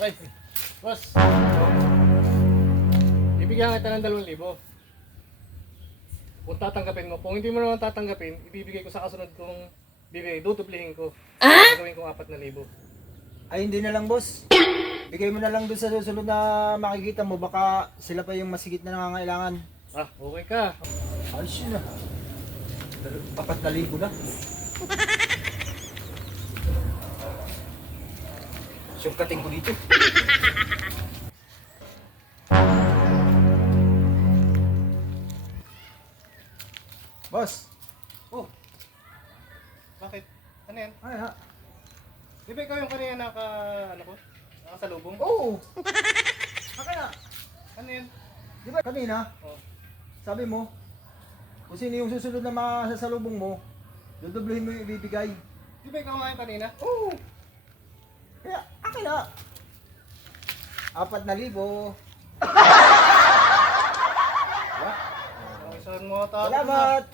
Ay, boss. Bibigyan kita ng 2,000. Kung tatanggapin mo, kung hindi mo naman tatanggapin, ibibigay ko sa kasunod kong bibigay, dudublihin ko. Gagawin kong 4,000. Ay, hindi na lang, boss. Bigay mo na lang doon sa susunod na makikita mo. Baka sila pa yung masigit na nangangailangan. Ah, okay ka. Ayos yun na. 4,000 na. Sungkatin ko dito. Boss. Oh. Bakit? Ano yan? Ay ha. Di ba ikaw yung kanina nakasalubong? Oo. Kaya, Ano yan? di ba kanina, Oh. sabi mo, kung sino yung susunod na masasalubong mo, dudubluhin mo yung ibibigay. Di ba ikaw nga yung kanina? Oo. Kaya, akin na. 4,000. Okay, saan mo tao? Salamat.